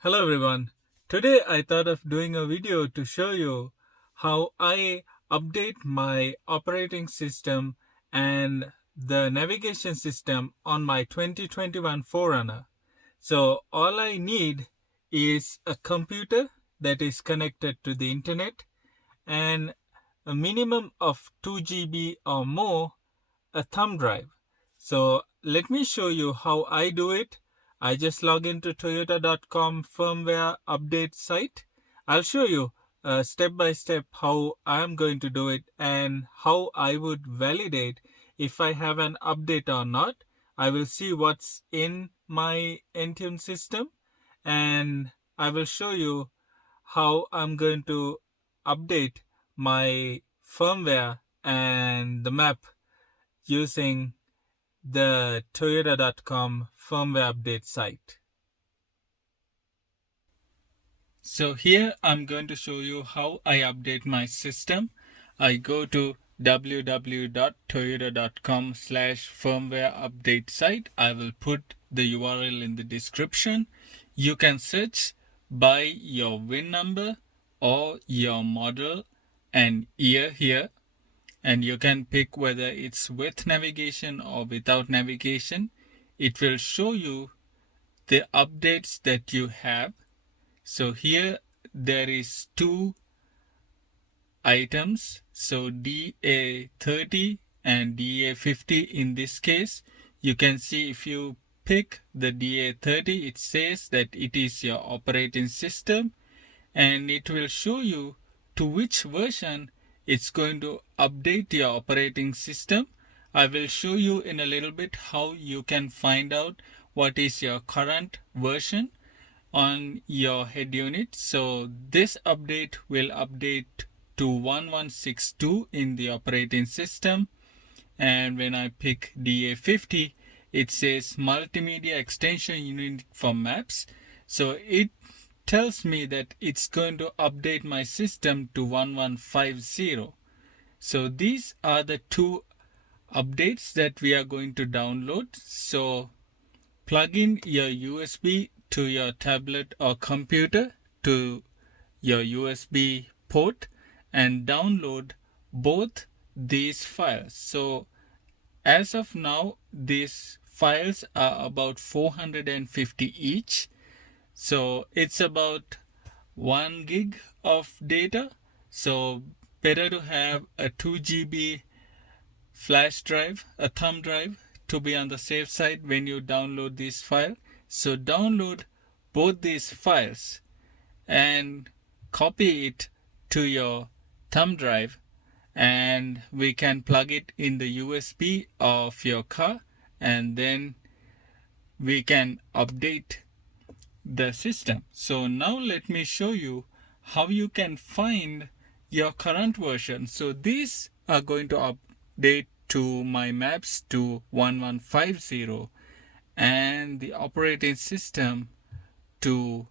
Hello everyone. Today I thought of doing a video to show you how I update my operating system and the navigation system on my 2021 Forerunner. So all I need is a computer that is connected to the internet and a minimum of 2 GB or more, a thumb drive. So let me show you how I do it. I just log into toyota.com firmware update site. I'll show you step by step how I'm going to do it and how I would validate if I have an update or not. I will see what's in my Intune system and I will show you how I'm going to update my firmware and the map using the toyota.com firmware update site. So here I'm going to show you how I update my system. I go to www.toyota.com/firmware update site. I will put the URL in the description. You can search by your VIN number or your model and year here, and you can pick whether it's with navigation or without navigation. It will show you the updates that you have. So here there is two items, so DA30 and DA50 in this case. You can see if you pick the DA30, it says that it is your operating system and it will show you to which version it's going to update your operating system. I will show you in a little bit how you can find out what is your current version on your head unit. So this update will update to 1162 in the operating system, and when I pick DA50 it says multimedia extension unit for maps, so it tells me that it's going to update my system to 1150. So these are the two updates that we are going to download. So plug in your USB to your tablet or computer to your USB port and download both these files. So as of now, these files are about 450 each. So it's about 1 gig of data. So better to have a 2 GB flash drive, a thumb drive, to be on the safe side when you download this file. So download both these files and copy it to your thumb drive, and we can plug it in the USB of your car, and then we can update the system. So now let me show you how you can find your current version. So these are going to update to my maps to 1150 and the operating system to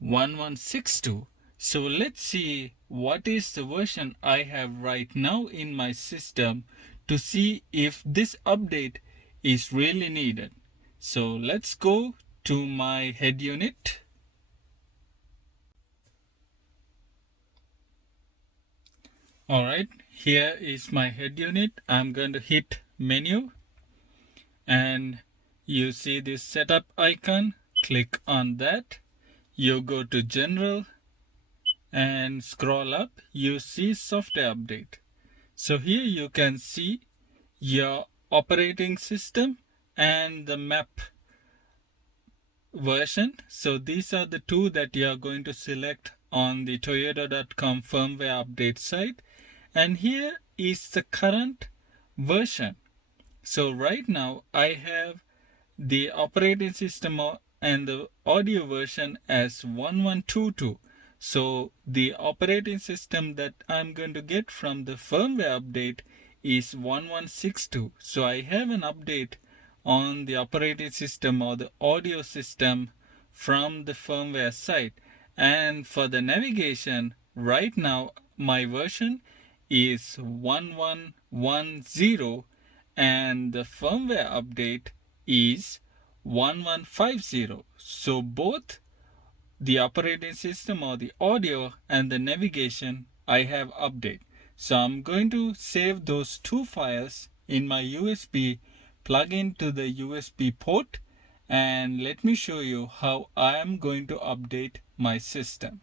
1162. So let's see what is the version I have right now in my system to see if this update is really needed. So let's go to my head unit. Alright, here is my head unit. I'm going to hit menu and you see this setup icon. Click on that. You go to general and scroll up. You see software update. So here you can see your operating system and the map version. So these are the two that you are going to select on the toyota.com firmware update site. And here is the current version. So right now I have the operating system and the audio version as 1122. So the operating system that I'm going to get from the firmware update is 1162. So I have an update on the operating system or the audio system from the firmware site. And for the navigation, right now my version is 1110 and the firmware update is 1150. So both the operating system or the audio and the navigation I have updated. So I'm going to save those two files in my USB, plug into the USB port, and let me show you how I am going to update my system.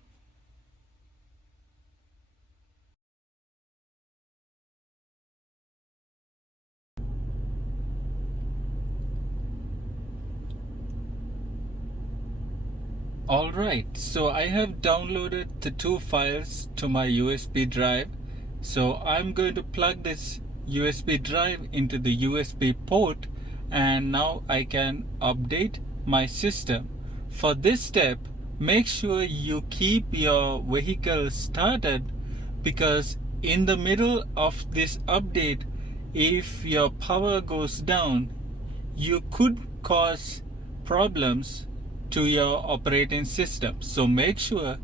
Alright, so I have downloaded the two files to my USB drive. So I'm going to plug this USB drive into the USB port, and now I can update my system. For this step, make sure you keep your vehicle started, because in the middle of this update, if your power goes down, you could cause problems to your operating system. So make sure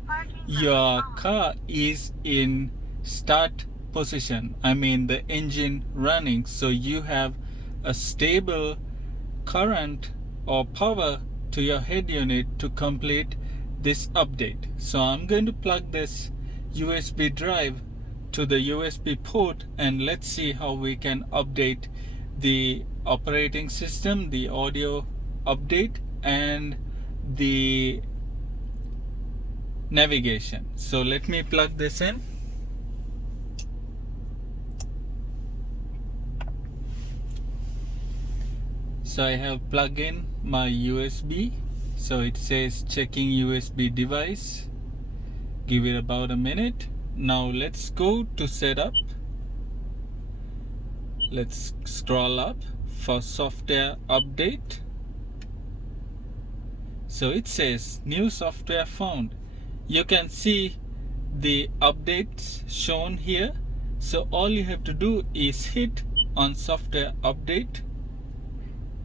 your car is in start position, I mean the engine running, so you have a stable current or power to your head unit to complete this update. So I'm going to plug this USB drive to the USB port, and let's see how we can update the operating system, the audio update, and the navigation. So let me plug this in. So I have plugged in my USB. So it says checking USB device. Give it about a minute. Now let's go to setup. Let's scroll up for software update. So it says new software found. You can see the updates shown here. So all you have to do is hit on software update,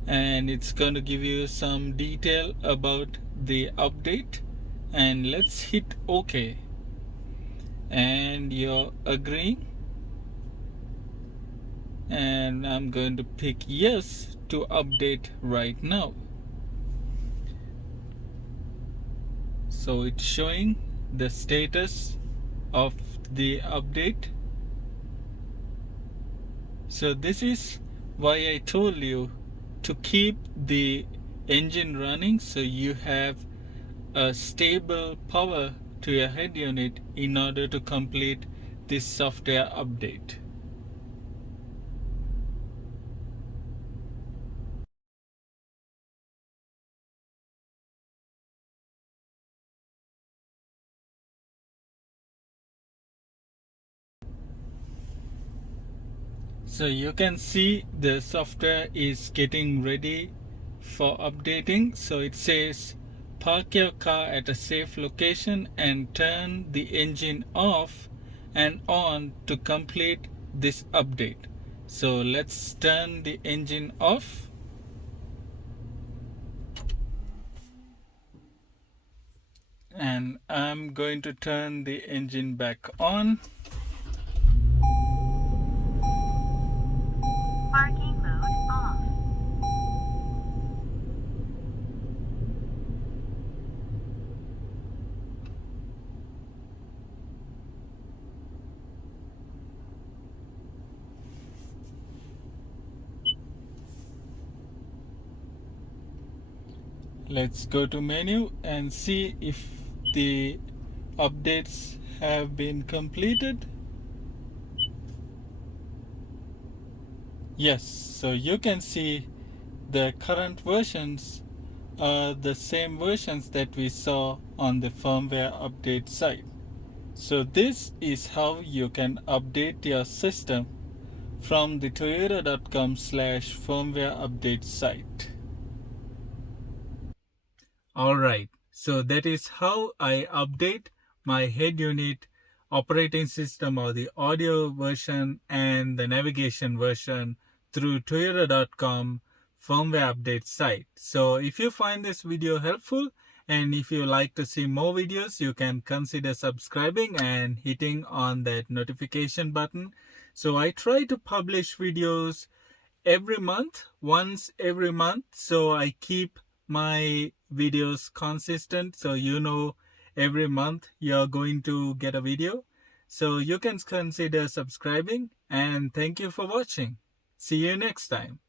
and it's going to give you some detail about the update. And let's hit OK, and you're agreeing, and I'm going to pick yes to update right now. So it's showing the status of the update. So this is why I told you to keep the engine running, so you have a stable power to your head unit in order to complete this software update. So you can see the software is getting ready for updating. So it says park your car at a safe location and turn the engine off and on to complete this update. So let's turn the engine off. And I'm going to turn the engine back on. Parking mode off. Let's go to menu and see if the updates have been completed. Yes, so you can see the current versions are the same versions that we saw on the firmware update site. So this is how you can update your system from the toyota.com/firmware update site. Alright, so that is how I update my head unit, operating system or the audio version and the navigation version through toyota.com firmware update site. So if you find this video helpful, and if you like to see more videos, you can consider subscribing and hitting on that notification button. So I try to publish videos every month, once every month, so I keep my videos consistent, so you know every month you're going to get a video. So you can consider subscribing, and thank you for watching. See you next time.